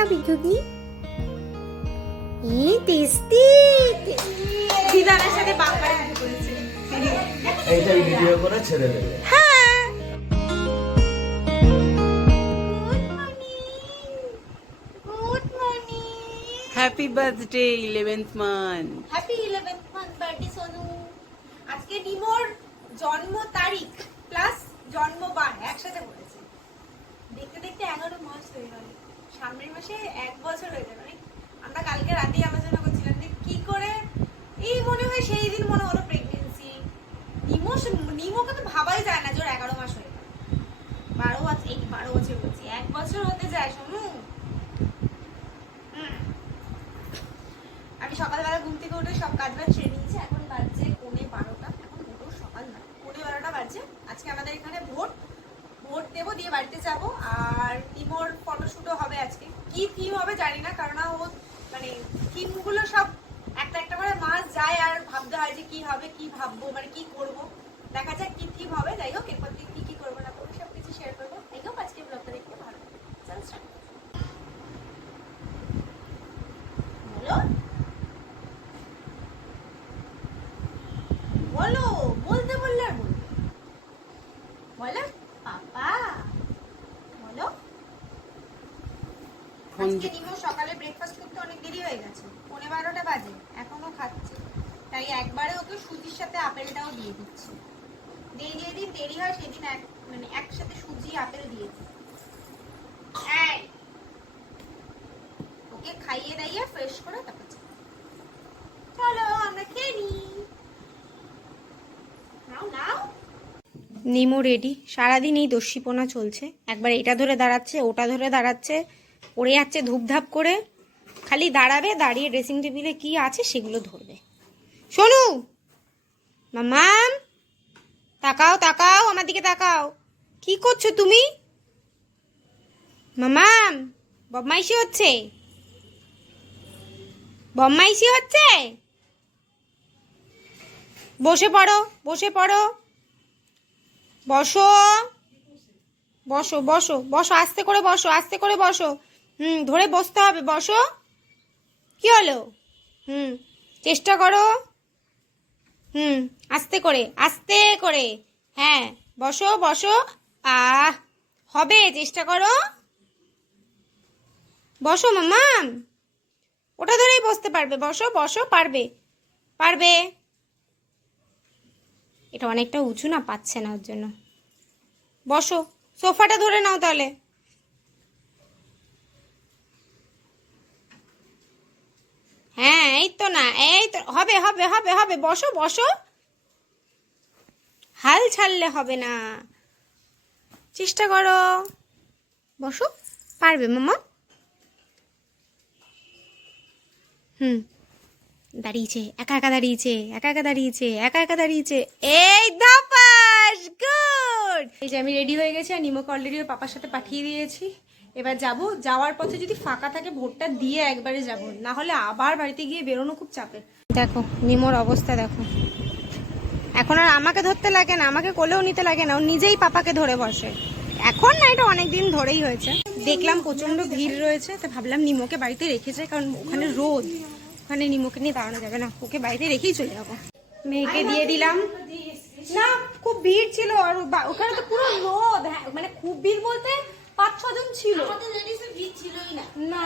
খাবি ঘুগনি? টেস্টি। দিদানের সাথে বাংলায় করেছে। এইটাই ভিডিও করে ছেড়ে দেবে। হ্যাঁ। Good morning. Happy birthday 11th month. Happy 11th month birthday Sonu. আজকে নিমোর জন্ম তারিখ প্লাস জন্মবার একসাথে পড়েছে। দেখতে দেখতে 11 মাস হয়ে গেল। সামনের মাসে 1 বছর হয়ে যাবে। আমরা কালকে রাতেই আলোচনা করছিলাম যে কি করে এই মনে হয় সেই দিন মনে হলো প্রেগন্যান্সি। নিমোকে তো ভাবাই যায় না যে ওর 11 মাস হয়ে গেল। 12 বছর বলছি 1 বছর হতে যায় সোনু। আমি সকালবেলা ঘুম থেকে উঠে সব কাজ বাজ সেরে নিয়েছি। এখন বাজছে 11:15। এখন মোটেও সকাল না, 11:15 বাজছে। আজকে আমাদের এখানে ভোট দেবো, দিয়ে বাড়িতে যাব। আর নিমোর ফটোশুটও হবে আজকে। কি থিম হবে জানি না, কারণ ও মানে থিমগুলো সব একটা একটা করে মাস যায় আর ভাবতে হয় যে কি হবে, কি ভাববো, মানে কি করব। দেখা যাক কি থিম হবে। যাই হোক এরপর দিন কি করবো না করবো সব কিছু শেয়ার করবো। যাই হোক আজকে ব্লগটা দেখতে ভালো লাগে। চলো স্টার্ট বলো। বলতে বললে আর বলবে। বলো পাপা বলো। আজকে নিমো সকালে ব্রেকফাস্ট করতে অনেক দেরি হয়ে গেছে। 11:15 বাজে, এখনো খাচ্ছে। তাই একবারে ওকে সুজির সাথে আপেলটাও দিয়ে দিচ্ছি। যেদিন দেরি হয় সেদিন মানে একসাথে সুজি আপেল দিয়েছি। ওকে খাইয়ে দাইয়ে ফ্রেশ করে তারপর চলো আমরা খেয়ে নিই। নাও নিমো রেডি। সারাদিন এই দস্যিপনা চলছে। একবার এটা ধরে দাঁড়াচ্ছে, ওটা ধরে দাঁড়াচ্ছে, পড়ে যাচ্ছে ধূপধাপ করে। খালি দাঁড়াবে, দাঁড়িয়ে ড্রেসিং টেবিলে কি আছে সেগুলো ধরবে। শোনু মাম্মাম, তাকাও তাকাও, আমার দিকে তাকাও। কি করছো তুমি? মাম্মাম, বদমাইশি হচ্ছে, বদমাইশি হচ্ছে। বসে পড়ো, বসে পড়ো, বসো বসো বসো বসো, আস্তে করে বসো, আস্তে করে বসো। ধরে বসতে হবে, বসো। কি হলো? চেষ্টা করো। আস্তে করে, আস্তে করে। হ্যাঁ বসো বসো। হবে, চেষ্টা করো। বসো মাম্মাম, ওটা ধরেই বসতে পারবে। বসো বসো, পারবে পারবে। এটা অনেকটা উঁচু না, পাচ্ছে না, ওর জন্য। বসো, সোফাটা ধরে নাও তাহলে। হ্যাঁ এই তো, না এই তো, হবে হবে হবে হবে। বসো বসো, হাল ছাড়লে হবে না, চেষ্টা করো। বসো, পারবে মামা। দাঁড়িয়েছে, একা একা দাঁড়িয়েছে, একা একা দাঁড়িয়েছে, একা একা দাঁড়িয়েছে। এই দাপাস, গুড। এই যে আমি রেডি হয়ে গেছি আর নিমোকে অলরেডি ওর পাপার সাথে পাঠিয়ে দিয়েছি। এবার যাব, যাওয়ার পথে যদি ফাঁকা থাকে ভোটটা দিয়ে একবারে যাব, না হলে আবার বাড়িতে গিয়ে বেরোনো খুব চাপের। দেখো নিমোর অবস্থা দেখো। এখন আর আমাকে ধরতে লাগে না, আমাকে কোলেও নিতে লাগে না, ও নিজেই পাপাকে ধরে বসে। এখন না, এটা অনেকদিন ধরেই হয়েছে। দেখলাম প্রচন্ড ভিড় রয়েছে, তো ভাবলাম নিমোকে বাড়িতে রেখে যাই, কারণ ওখানে রোদ, ওখানে নিমোকে নিয়ে দাঁড়ানো যাবে না, ওকে বাড়িতে রেখেই চলে যাবো। মেয়েকে দিয়ে দিলাম। না খুব ভিড় ছিল, আর ওখানে তো পুরো রোদ। হ্যাঁ মানে খুব ভিড় বলতে 5-6 জন ছিল না,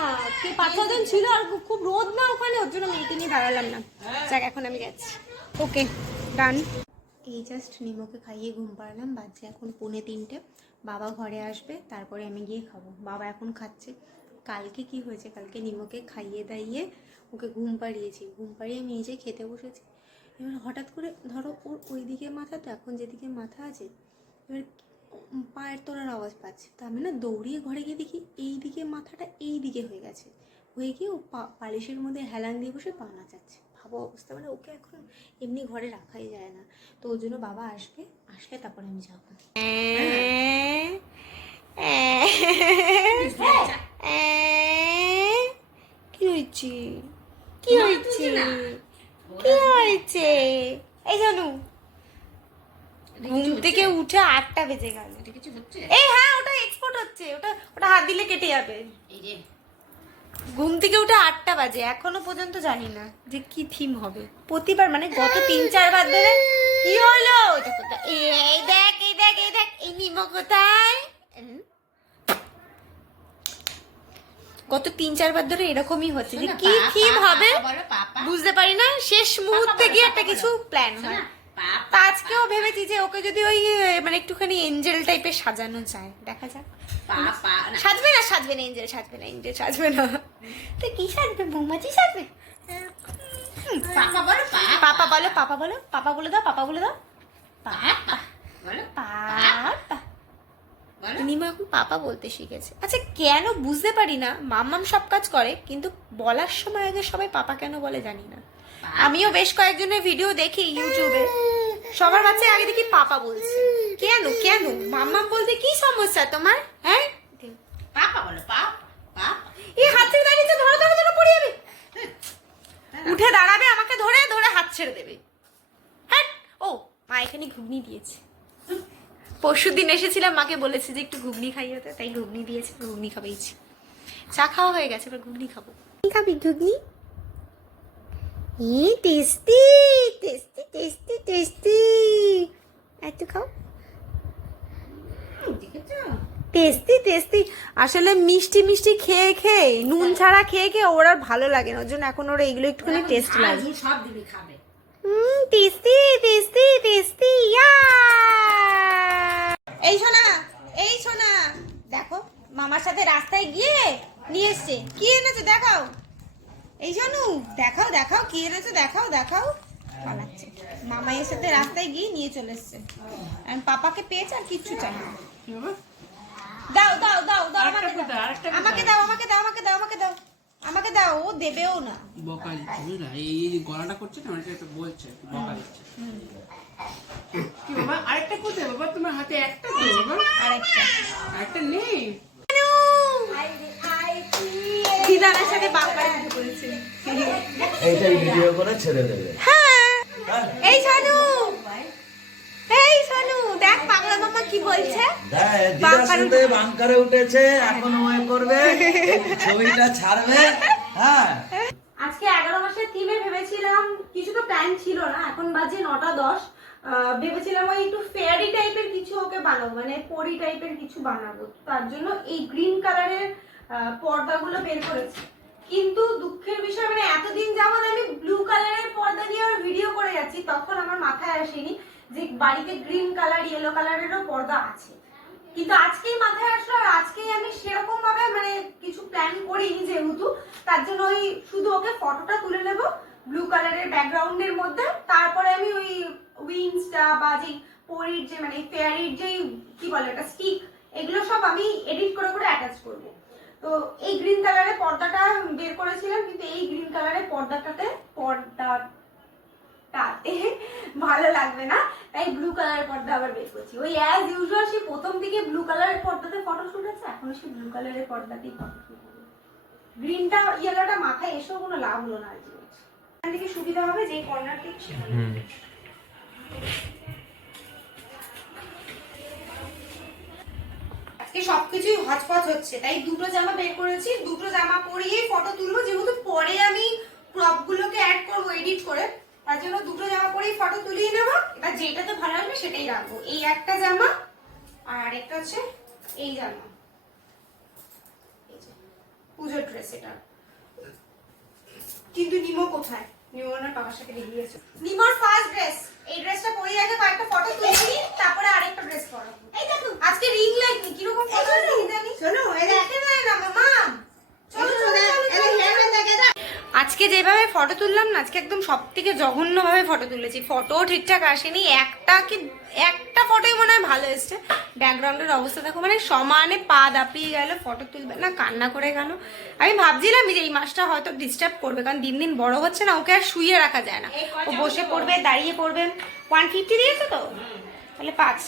5-6 জন ছিল, আর খুব রোদ না ওখানে, ওর জন্য মেয়েকে নিয়ে দাঁড়ালাম না। যাক এখন আমি গেছি। ওকে ডান। এই জাস্ট নিমোকে খাইয়ে ঘুম পাড়ালাম। বাজছে এখন 2:45। বাবা ঘরে আসবে, তারপরে আমি গিয়ে খাবো। বাবা এখন খাচ্ছে। কালকে কি হয়েছে, কালকে নিমোকে খাইয়ে দাইয়ে ওকে ঘুম পাড়িয়েছি, ঘুম পাড়িয়ে আমি নিজে খেতে বসেছি। এবার হঠাৎ করে ধরো ওর ওইদিকে মাথা, তো এখন যেদিকে মাথা আছে, এবার পায়ের তোলার আওয়াজ পাচ্ছে। তো আমি না দৌড়িয়ে ঘরে গিয়ে দেখি এই দিকে মাথাটা এই দিকে হয়ে গেছে, হয়ে গিয়ে ও পালিশের মধ্যে হেলান দিয়ে বসে পা নাচাচ্ছে। ভাবো অবস্থা, মানে ওকে এখন এমনি ঘরে রাখাই যায় না। তো ওর জন্য বাবা আসবে, আসলে তারপরে আমি যাবো। কি হয়েছে, কি হয়েছে, কি হয়েছে? এই জানু ঘুম থেকে উঠে 8টা বেজে গেল। এই হ্যাঁ, ওটা এক্সপোর্ট হচ্ছে, ওটা ওটা হাত দিলে কেটে যাবে। ঘুম থেকে উঠে 8টা বাজে, এখনো পর্যন্ত জানি না যে কি থিম হবে। প্রতিবার মানে গত 3-4 বার ধরে কি হলো, এই দেখ এই দেখ এই দেখ, এই নিমো কোথায়, গত 3-4 বার ধরে এরকমই হচ্ছে যে কি থিম হবে বুঝতে পারি না, শেষ মুহূর্তে গিয়ে একটা কিছু প্ল্যান হয়। তা আজকেও ভেবেছি যে ওকে যদি ওই মানে একটুখানি এঞ্জেল টাইপের সাজানো যায়, দেখা যাক। সাজবে না সাজবে না এঞ্জেল সাজবে না, এঞ্জেল সাজবে না, তো কি সাজবে, মৌমাছি সাজবে। পাপা বলো পাপা বলো, পাপা বলে দাও, পাপা বলে দাও, পাপা পাপা। নিমা এখন পাপা বলতে শিখেছে। আচ্ছা কেন বুঝতে পারি না, মাম্মাম সব কাজ করে কিন্তু বলার সময় আগে সবাই পাপা কেন বলে জানি না। আমিও বেশ কয়েকজনের ভিডিও দেখি ইউটিউবে, সবার বাচ্চা আগে দেখি পাপা বলছে। কেন কেন মাম্মাম বলতে কি সমস্যা তোমার? হ্যাঁ পাপা বলো, পাপা। এই হাত ছেড়ে দাঁড়িয়েছে, ধরো ধরো ধরো, পড়ে যাবে। উঠে দাঁড়াবে, আমাকে ধরে ধরে হাত ছেড়ে দেবে। হ্যাঁ ও মা এখানে ঘুগনি দিয়েছে, পরশুদিন এসেছিলাম, মাকে বলেছি যে একটু ঘুগনি খাইয়ে হতে, তাই ঘুগনি দিয়েছে, ঘুগনি খাবেইছি। চা খাওয়া হয়ে গেছে, এবার ঘুগনি খাবো। কি খাবি ঘুগনি? টেস্টি টেস্টি টেস্টি টেস্টি, এত খাও, টেস্টি টেস্টি। আসলে মিষ্টি মিষ্টি খেয়ে খেয়ে, নুন ছাড়া খেয়ে খেয়ে ওর আর ভালো লাগে না, ওর জন্য এখন ওরা এগুলো একটুখানি টেস্ট লাগে। সব দিবি খাবে। Tasty tasty tasty. এই শোনা, এই শোনা, দেখো মামার সাথে রাস্তায় গিয়ে নিয়ে এসছে, কি এনেছে দেখাও। এই শোনু দেখাও দেখাও কি এনেছে, দেখাও দেখাও। পালাচ্ছে, মামাইয়ের সাথে রাস্তায় গিয়ে নিয়ে চলে এসছে। আর পাপাকে পেয়েছে আর কিচ্ছু চাই না। দাও দাও দাও দাও, আমাকে দাও আমাকে দাও আমাকে দাও আমাকে দাও আমাকে দাও আমাকে দাও, ও দেবেও না। বকা দিচ্ছে বুঝলা, এই গলাটা করছে না, অনেকে একটু বলছে বকা দিচ্ছে। কি বাবা আরেকটা কোথায় বাবা, তোমার হাতে একটা তো বাবা, আরেকটা নেই। দিদার সাথে বাংলায় উঠে পড়েছে। এইটাই ভিডিও করে ছেড়ে দেবে। হ্যাঁ এই শোনু, এই শোনু দেখ পাগলা মামা কি বলছে। দিদার সাথে বাংকারে উঠেছে, এখন ওয়ে করবে, ছবিটা ছাড়বে। হ্যাঁ আজকে 11 মাসের থিমে ভেবেছিলাম, কিছু তো প্ল্যান ছিল না, এখন বাজে 9টা 10। ভেবেছিলাম ওই একটু ফেয়ারি টাইপের কিছু ওকে বানাবো, মানে পরি টাইপের কিছু বানাবো, তার জন্য এই গ্রিন কালারের পর্দাগুলো বের করেছি। কিন্তু দুঃখের বিষয় মানে এতদিন যাবত আমি ব্লু কালারের পর্দা দিয়ে ওর ভিডিও করে যাচ্ছি, তখন আমার মাথায় আসেনি যে বাড়িতে গ্রিন কালার ইয়েলো কালারেরও পর্দা আছে। কিন্তু আজকেই মাথায় আসলো, আর আজকেই আমি সেরকম ভাবে মানে কিছু প্ল্যান করিনি যেহেতু, তার জন্য ওই শুধু ওকে ফটোটা তুলে নেব ব্লু কালারের ব্যাকগ্রাউন্ডের মধ্যে, তারপরে আমি ওই উইংসটা বা যে পরির যে মানে ফেয়ারির যে কি বলে একটা স্টিক, এগুলো সব আমি এডিট করে করে অ্যাটাচ করব। তো এই গ্রিন কালারের পর্দাটা বের করেছিলাম, কিন্তু এই গ্রিন কালারের পর্দাটাতে ভালো লাগবে না, তাই ব্লু কালারের পর্দা আবার বের করছি। ওই অ্যাজ ইউজুয়াল সে প্রথম দিকে ব্লু কালারের পর্দাতে ফটোশুট আছে, এখন সে ব্লু কালারের পর্দাতেই ফটোশুট হবে। গ্রিনটা ইয়েলোটা মাথায় এসেও কোনো লাভ হলো না। এখান থেকে সুবিধা হবে যে কর্নার থেকে আজকে সবকিছুই হচপচ হচ্ছে, তাই দুটো জামা বের করেছি, দুটো জামা পরিয়েই ফটো তুলবো, যেহেতু পরে আমি ক্রপ গুলোকে অ্যাড করবো এডিট করে, তার জন্য দুটো জামা পরেই ফটো তুলিয়ে নেবো। এবার যেটা তো ভালো লাগবে সেটাই রাখবো। এই একটা জামা আর একটা হচ্ছে এই জামা, পুজোর ড্রেস এটা। কিন্তু নিমো কোথায়? নিমো ওনার বাবার সাথে বেরিয়েছে। নিমোর ফার্স্ট ড্রেস, এই ড্রেসটা পরে আগে কয়েকটা ফটো তুলে নিই, তারপরে আরেকটা ড্রেস পরাবো। এই দেখো আজকে রিং লাইট নি কিরকম ফটো তুলি জানি। চলো এই দেখে না মামা, চলো চলো আজকে যেভাবে ফটো তুললাম না, আজকে একদম সব থেকে জঘন্য ভাবে ফটো তুলেছি। ফটো ঠিকঠাক আসেনি, একটা ফটোই মনে হয় ভালো এসছে। ব্যাকগ্রাউন্ডের অবস্থা দেখো, মানে সমানে পা দাপিয়ে গেল, ফটো তুলবে না, কান্না করে গেল। আমি ভাবছিলাম যে এই মাসটা হয়তো ডিস্টার্ব করবে, কারণ দিন দিন বড় হচ্ছে না, ওকে আর শুয়ে রাখা যায় না, ও বসে পড়বে দাঁড়িয়ে পড়বে। 150 দিয়েছে তো, তাহলে 5